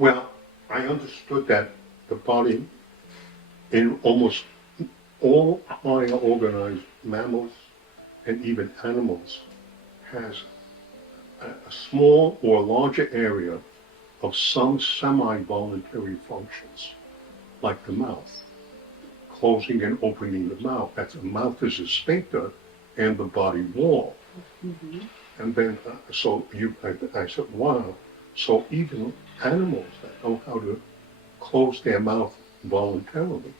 Well, I understood that the body in almost all higher organized mammals and even animals has a small or larger area of some semi-voluntary functions, like the mouth, closing and opening the mouth. That's the mouth is a sphincter and the body wall. Mm-hmm. And then, I said, wow, so even animals that know how to close their mouth voluntarily,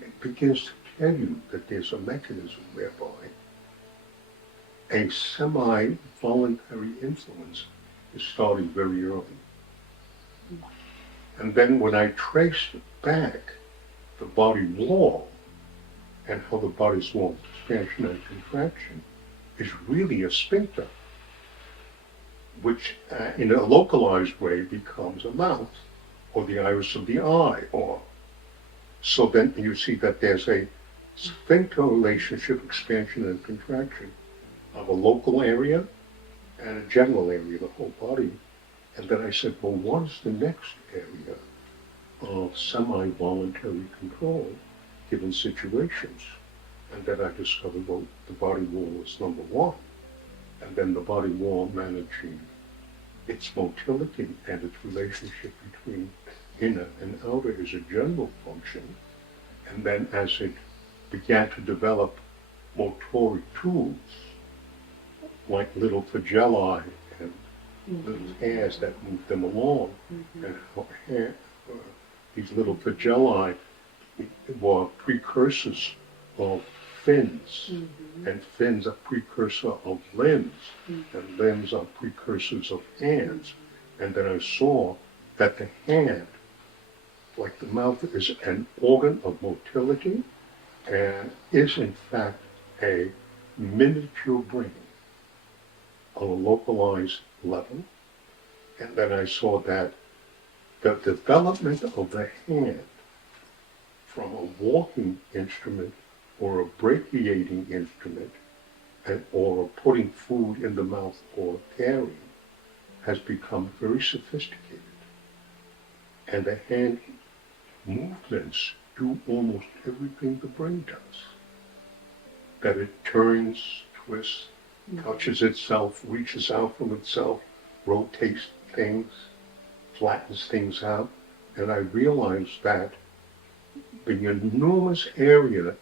it begins to tell you that there's a mechanism whereby a semi-voluntary influence is starting very early. And then when I traced back the body wall and how the body's wall expansion and contraction is really a sphincter, which in a localized way becomes a mouth or the iris of the eye. Or so then you see that there's a sphincter relationship, expansion and contraction of a local area and a general area, the whole body. And then I said, well, what is the next area of semi-voluntary control given situations? And then I discovered, well, the body wall is number one. And then the body wall managing its motility and its relationship between inner and outer is a general function. And then as it began to develop motoric tools, like little flagelli and little hairs that move them along, and how these little flagelli were precursors of fins, and fins are precursor of limbs, and limbs are precursors of hands. And then I saw that the hand, like the mouth, is an organ of motility and is in fact a miniature brain on a localized level. And then I saw that the development of the hand from a walking instrument or a brachiating instrument or putting food in the mouth or carrying has become very sophisticated. And the hand movements do almost everything the brain does. That it turns, twists, touches itself, reaches out from itself, rotates things, flattens things out. And I realized that the enormous area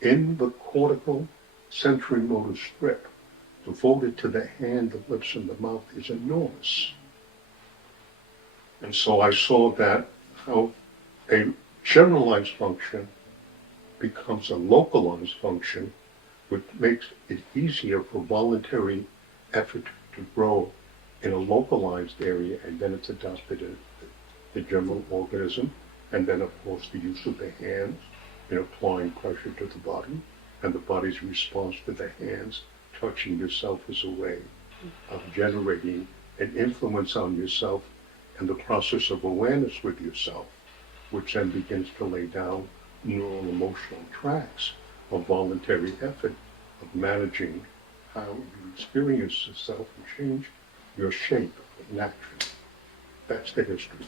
in the cortical sensory motor strip devoted to the hand, the lips, and the mouth is enormous. And so I saw that how a generalized function becomes a localized function, which makes it easier for voluntary effort to grow in a localized area, and then it's adopted in the general organism. And then, of course, the use of the hands in applying pressure to the body, and the body's response to the hands touching yourself as a way of generating an influence on yourself and the process of awareness with yourself, which then begins to lay down neural emotional tracks of voluntary effort, of managing how you experience yourself and change your shape in action. That's the history.